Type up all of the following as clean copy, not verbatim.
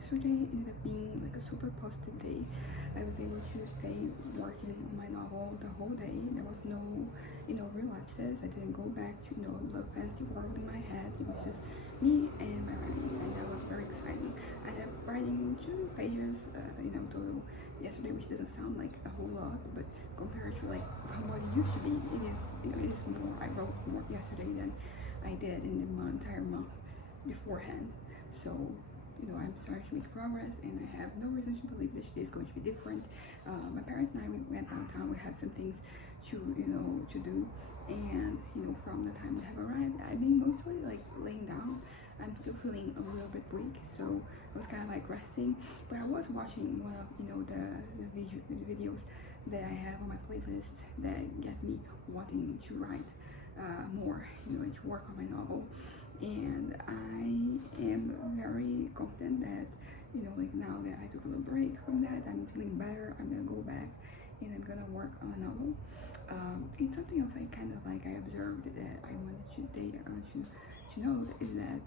yesterday ended up being like a super positive day. I was able to stay working on my novel the whole day. There was no, relapses. I didn't go back to, the fancy world in my head. It was just me and my writing, and that was very exciting. I have writing 2 pages, total yesterday, which doesn't sound like a whole lot, but compared to like what it used to be, it is more. I wrote more yesterday than I did in the entire month beforehand. So I'm starting to make progress, and I have no reason to believe that today is going to be different. My parents and I, we went downtown. We have some things to do, and from the time we have arrived, I've been mostly like laying down. I'm still feeling a little bit weak, so I was kind of like resting. But I was watching one of the videos that I have on my playlist that get me wanting to write more, and to work on my novel. And I am very confident that, like now that I took a little break from that, I'm feeling better. I'm gonna go back and I'm gonna work on a novel. It's something else I observed that I wanted to know is that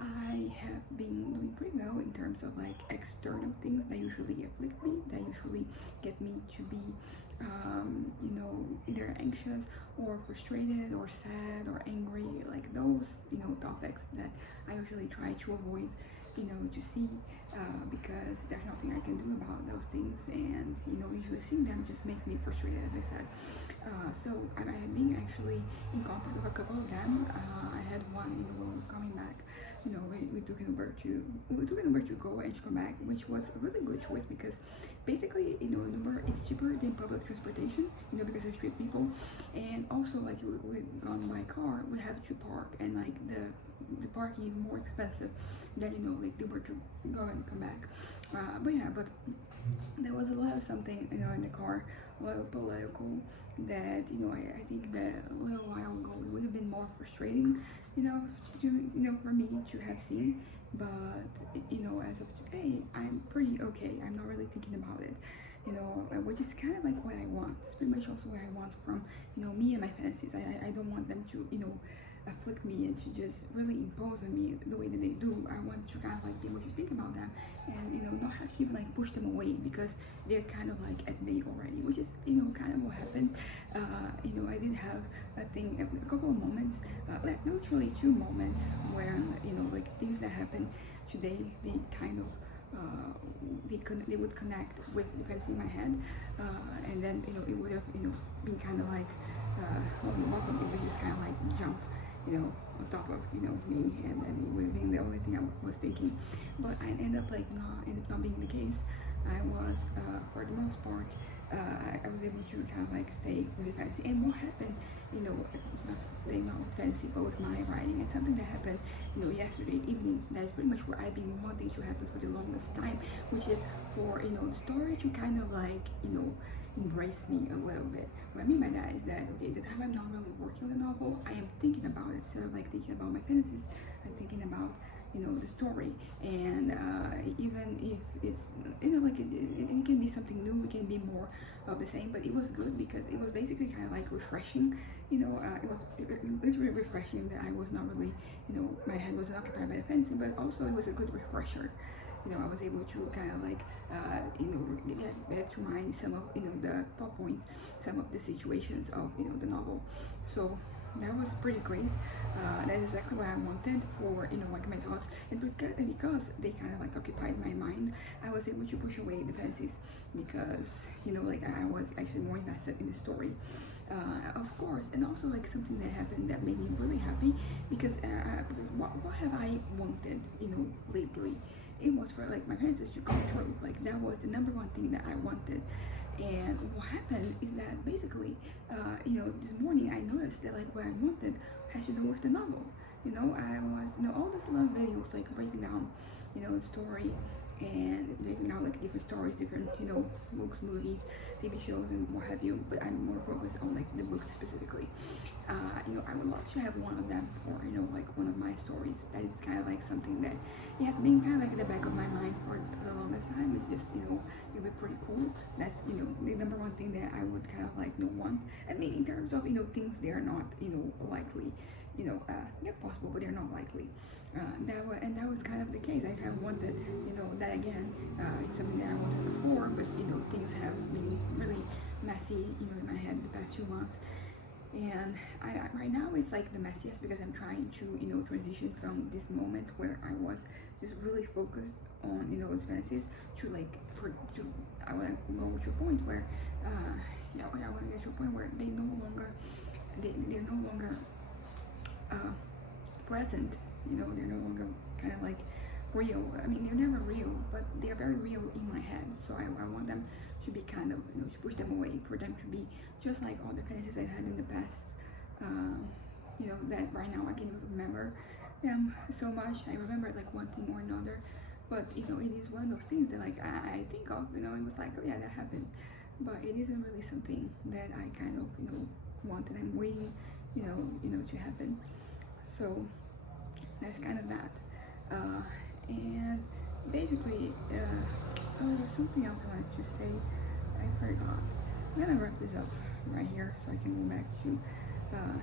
I have been doing pretty well in terms of like external things that usually afflict me, that usually get me to be, either anxious or frustrated or sad or angry, like those, topics that I usually try to avoid, to see, because there's nothing I can do about those things, and usually seeing them just makes me frustrated, as I said. So I have been actually in contact with a couple of them. I had one, when we were coming back. We took an Uber to go and to come back, which was a really good choice because basically, an Uber it's cheaper than public transportation, because there's 3 people, and also like we gone by car, we have to park, and like the parking is more expensive than like the Uber to go and come back. But there was a lot of something in the car, a lot of political that I think that a little while ago it would have been more frustrating, for me to have seen. But as of today, I'm pretty okay. I'm not really thinking about it, which is kind of like what I want. It's pretty much also what I want from me and my fantasies. I don't want them to afflict me and to just really impose on me the way that they do. I want to kind of like be able to think about them and not have to even like push them away because they're kind of like at bay already, which is kind of what happened. I did have a couple of moments, like not really 2 moments where like things that happened today, they kind of they would connect with the fantasy in my head, and then it would have been kind of like only one of it would just kind of like jump on top of me, and it would have been the only thing I was thinking. But I ended up not being the case. I was for the most part I was able to kind of like stay with the fantasy. And what happened, it's not staying not with fantasy but with my writing, and something that happened yesterday evening that is pretty much what I've been wanting to happen for the longest time, which is for the story to kind of like embrace me a little bit. What I mean by that is that okay, the time I'm not really working on the novel, I am thinking about it. So like thinking about my fantasies, I'm thinking about the story, and even if it's like it can be something new, it can be more of the same, but it was good because it was basically kind of like refreshing. It was literally refreshing that I was not really my head wasn't occupied by the fantasy, but also it was a good refresher. I was able to kind of like get back to mind some of the plot points, some of the situations of the novel. So that was pretty great. That is exactly what I wanted for like my thoughts, and because they kind of like occupied my mind, I was able to push away the fantasies because like I was actually more invested in the story, of course. And also like something that happened that made me really happy because what have I wanted lately? It was for like my fantasies to come true. Like that was the number one thing that I wanted. And what happened is that basically, this morning I noticed that like what I wanted has to do with the novel. I was, all these love videos like breaking down, the story and breaking down like different stories, different, books, movies, TV shows, and what have you. But I'm more focused on like the books specifically. I would love to have one of them for, like one of my stories. That is kind of like something that it has been kind of like in the back of my mind for the longest time. It's just, it would be pretty cool. That's, the number one thing that I would kind of like want. I mean, in terms of, things they are not, likely they're possible, but they're not likely. That was kind of the case. I kind of wanted, that again. It's something that I wanted before, but things have been really messy, in my head the past few months. And I right now it's like the messiest because I'm trying to transition from this moment where I was just really focused on fantasies to like I want to go to a point where I want to get to a point where they're no longer present. They're no longer kind of like real. I mean, they're never real, but they're very real in my head. So I want them to be kind of to push them away, for them to be just like all the fantasies I had in the past. That right now I can't even remember them so much. I remember like one thing or another, but it is one of those things that like I think of. It was like, oh yeah, that happened, but it isn't really something that I kind of want, and I'm waiting to happen. So there's kind of that, and basically there's something else I wanted to say. I forgot. I'm gonna wrap this up right here so I can go back to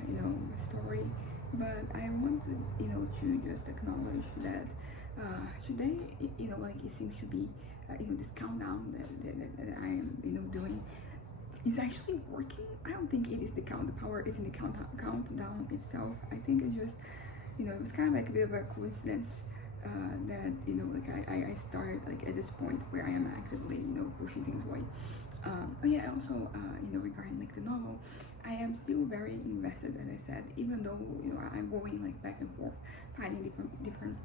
my story. But I want to just acknowledge that today, like it seems to be this countdown that I am doing is actually working. I don't think it is the power is in the countdown itself. I think it's just it was kind of like a bit of a coincidence that like I started like at this point where I am actively pushing things away. Also regarding like the novel, I am still very invested, as I said, even though I'm going like back and forth, finding different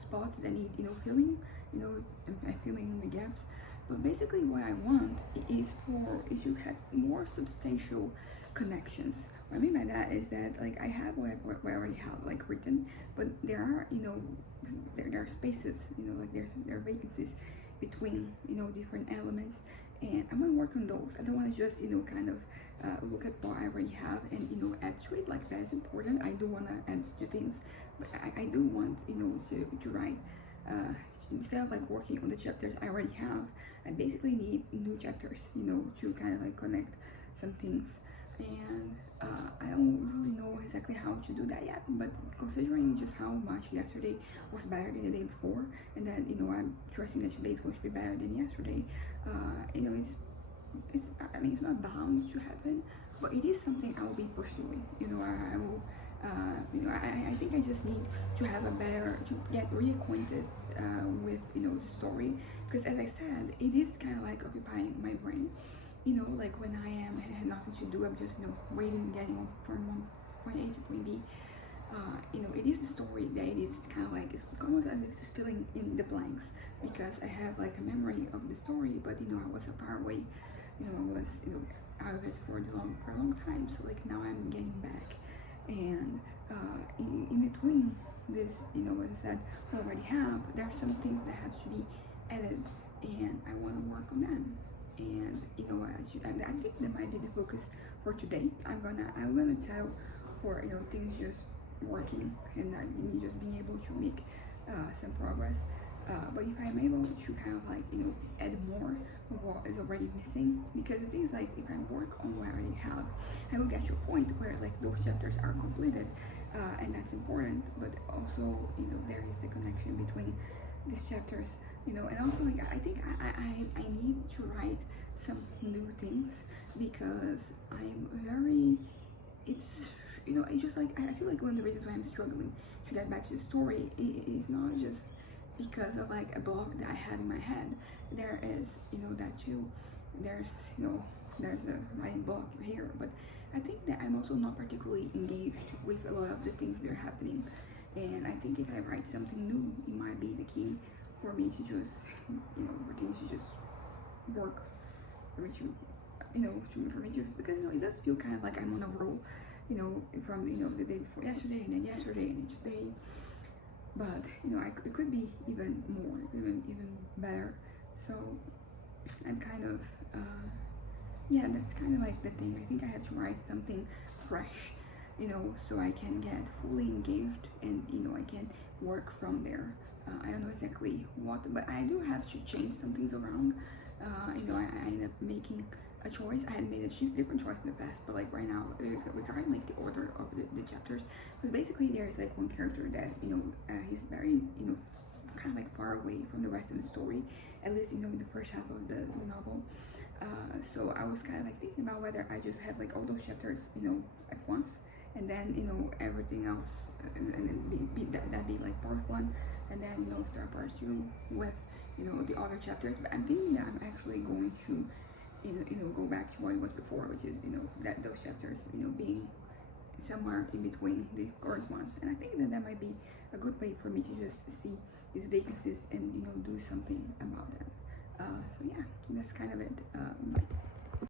spots that need filling, I'm filling the gaps. But basically what I want is to have more substantial connections. What I mean by that is that like I have what I already have like written, but there are there are spaces, like there are vacancies between different elements, and I'm gonna work on those. I don't want to just kind of look at what I already have and add to it. Like that is important. I do want to add to things, but I do want to write. Instead of like working on the chapters I already have, I basically need new chapters, to kind of like connect some things. And I don't really know exactly how to do that yet, but considering just how much yesterday was better than the day before, and then I'm trusting that today is going to be better than yesterday, it's I mean, it's not bound to happen, but it is something I will be pursuing. I will I think I just need to have to get reacquainted with the story, because as I said, it is kind of like occupying my brain. Like when I have nothing to do, I'm just waiting, getting from one point A to point B. It is a story that it is kind of like, it's almost as if it's filling in the blanks, because I have like a memory of the story, but I was so far away. I was out of it for a long time. So like now I'm getting back, and in between this, as I said, what I already have, there are some things that have to be added, and I want to work on them. And I think that might be the focus for today. I'm gonna tell for things just working, and me just being able to make some progress. But if I'm able to kind of like add more of what is already missing, because the thing is, like, if I work on what I already have, I will get to a point where like those chapters are completed, and that's important. But also there is the connection between these chapters, and also like I think I need to write some new things, because I'm very, it's just like I feel like one of the reasons why I'm struggling to get back to the story is not just because of like a block that I have in my head. There is that too. There's a writing block here, but I think that I'm also not particularly engaged with a lot of the things that are happening. And I think if I write something new, it might be the key for me to just for things to just work, for me to because it does feel kind of like I'm on a roll, from the day before yesterday, and then yesterday, and then today. But it could be even more, even better. So I'm kind of that's kind of like the thing. I think I have to write something fresh, so I can get fully engaged, and I can work from there. I don't know exactly what, but I do have to change some things around. I end up making a choice. I had made a different choice in the past, but like right now, regarding like the order of the chapters, because basically there's like one character that he's very kind of like far away from the rest of the story, at least in the first half of the novel. So I was kind of like thinking about whether I just have like all those chapters at once, and then everything else, and then that be like part one, and then start part two with the other chapters. But I'm thinking that I'm actually going to go back to what it was before, which is that those chapters being somewhere in between the current ones. And I think that might be a good way for me to just see these vacancies and do something about them. So yeah, that's kind of it. Bye.